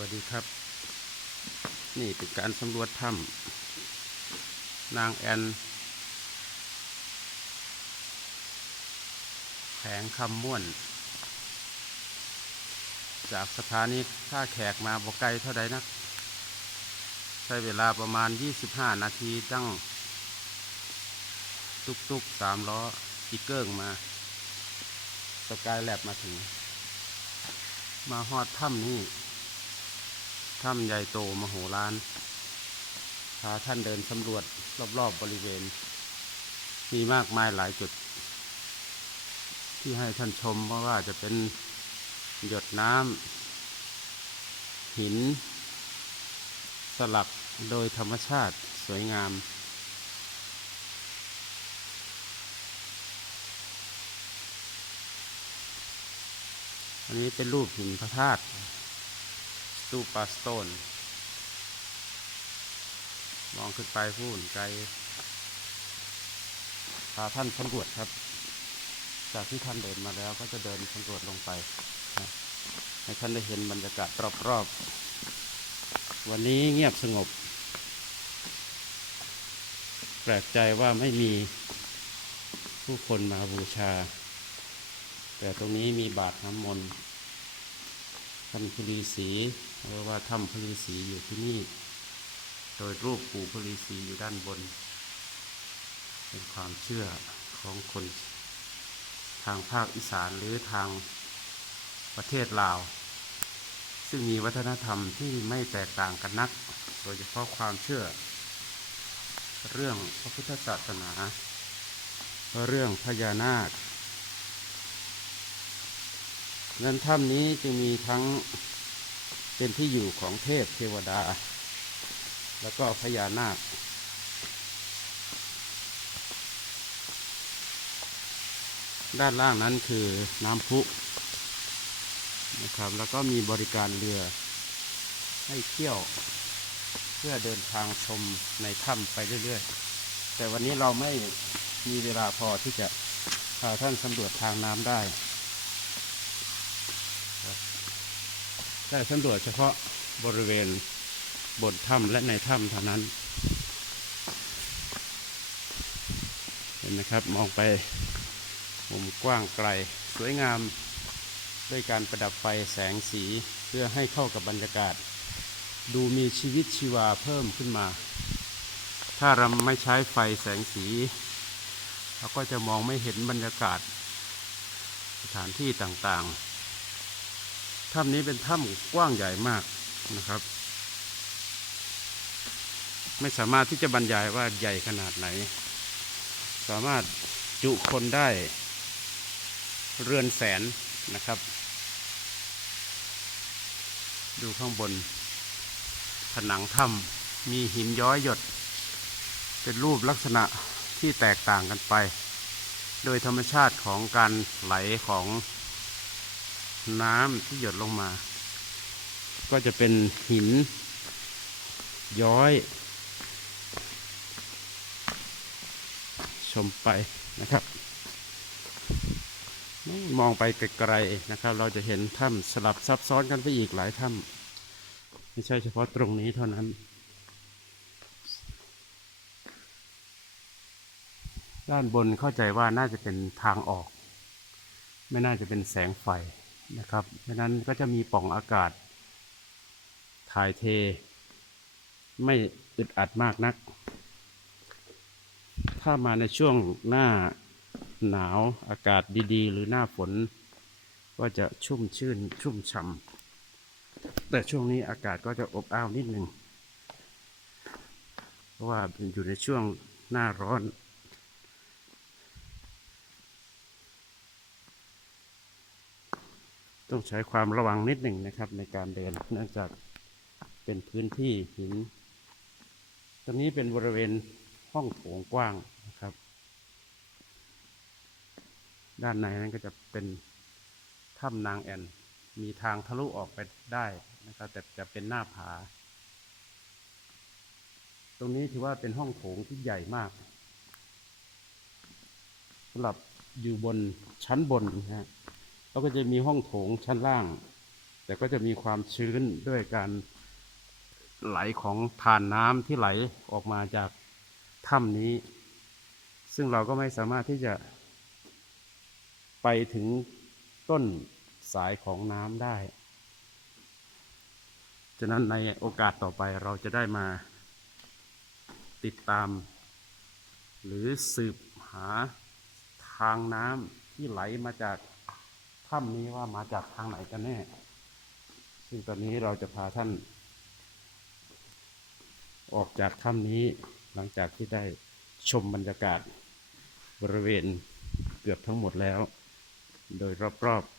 วัสดีครับ นี่เป็นการสำรวจถ้ำนางแอนแผงคำม่วน จากสถานีท่าแขกมาบกไกลเท่าใดนัก ใช้เวลาประมาณ 25 นาทีตั้ง ตุกตุกสามล้ออีเกิ้งมาสกายแลบมาถึง มาฮอดถ้ำนี่ ถ้ำใหญ่โตมโหฬารพาท่านเดินสำรวจรอบๆบบริเวณ มีมากมายหลายจุด ที่ให้ท่านชมเพราะว่าจะเป็นหยดน้ำหิน สลักโดยธรรมชาติสวยงามอันนี้เป็นรูปหินพระธาตุ รูปปาสโตน มองขึ้นไปพูนไกลพาท่านสำรวจครับ จากที่ท่านเดินมาแล้วก็จะเดินสำรวจลงไปนะให้ท่านได้เห็นบรรยากาศรอบๆ วันนี้เงียบสงบ แปลกใจว่าไม่มีผู้คนมาบูชา แต่ตรงนี้มีบาทน้ำมนต์ ท่านพลีสีเรียกว่าถ้ำพลีสีอยู่ที่นี่ โดยรูปปู่พลีสีอยู่ด้านบน เป็นความเชื่อของคน ทางภาคอีสานหรือทางประเทศลาว ซึ่งมีวัฒนธรรมที่ไม่แตกต่างกันนัก โดยเฉพาะความเชื่อ เรื่องพระพุทธศาสนา เรื่องพญานาค นั้นถ้ำนี้จึงมีทั้งเป็นที่อยู่ของเทพเทวดา แล้วก็พญานาค ด้านล่างนั้นคือน้ำพุนะครับ แล้วก็มีบริการเรือให้เที่ยวเพื่อเดินทางชมในถ้ำไปเรื่อยๆ แต่วันนี้เราไม่มีเวลาพอที่จะพาท่านสำรวจทางน้ำได้ ได้สำรวจเฉพาะบริเวณบนถ้ำและในถ้ำเท่านั้น เห็นนะครับมองไปมุมกว้างไกลสวยงามด้วยการประดับไฟแสงสีเพื่อให้เข้ากับบรรยากาศ ดูมีชีวิตชีวาเพิ่มขึ้นมา ถ้าเราไม่ใช้ไฟแสงสี เราก็จะมองไม่เห็นบรรยากาศ สถานที่ต่างๆ ถ้ำนี้เป็นถ้ำกว้างใหญ่มากนะครับ ไม่สามารถที่จะบรรยายว่าใหญ่ขนาดไหน สามารถจุคนได้เรือนแสนนะครับ ดูข้างบน ผนังถ้ำมีหินย้อยหยด เป็นรูปลักษณะที่แตกต่างกันไป โดยธรรมชาติของการไหลของ น้ำที่หยดลงมา ก็จะเป็นหิน ย้อย ชมไปนะครับ มองไปไกลๆนะครับ เราจะเห็นถ้ำสลับซับซ้อนกันไปอีกหลายถ้ำไม่ใช่เฉพาะตรงนี้เท่านั้นด้านบนเข้าใจว่าน่าจะเป็นทางออก ไม่น่าจะเป็นแสงไฟ นะครับดังนั้นก็จะมีปล่องอากาศ ถ่ายเท ไม่อึดอัดมากนัก ถ้ามาในช่วงหน้าหนาวอากาศดีๆ หรือหน้าฝน ก็จะชุ่มชื่นชุ่มฉ่ำแต่ช่วงนี้อากาศก็จะอบอ้าวนิดหนึ่ง เพราะว่าอยู่ในช่วงหน้าร้อน ต้องใช้ความระวังนิดหนึ่งนะครับในการเดินเนื่องจากเป็นพื้นที่หิน ตรงนี้เป็นบริเวณห้องโถงกว้างนะครับ ด้านในนั้นก็จะเป็นถ้ำนางแอ่น มีทางทะลุออกไปได้นะครับ แต่จะเป็นหน้าผา ตรงนี้ถือว่าเป็นห้องโถงที่ใหญ่มากสำหรับอยู่บนชั้นบนนะฮะ แล้วก็จะมีห้องโถงชั้นล่าง แต่ก็จะมีความชื้นด้วยการไหลของทานน้ำที่ไหลออกมาจากถ้ำนี้ ซึ่งเราก็ไม่สามารถที่จะไปถึงต้นสายของน้ำได้ ฉะนั้นในโอกาสต่อไปเราจะได้มาติดตาม หรือสืบหาทางน้ำที่ไหลมาจาก ถ้ำนี้ว่ามาจากทางไหนกันแน่ ซึ่งตอนนี้เราจะพาท่าน ออกจากถ้ำนี้หลังจากที่ได้ชมบรรยากาศบริเวณเกือบทั้งหมดแล้ว โดยรอบๆ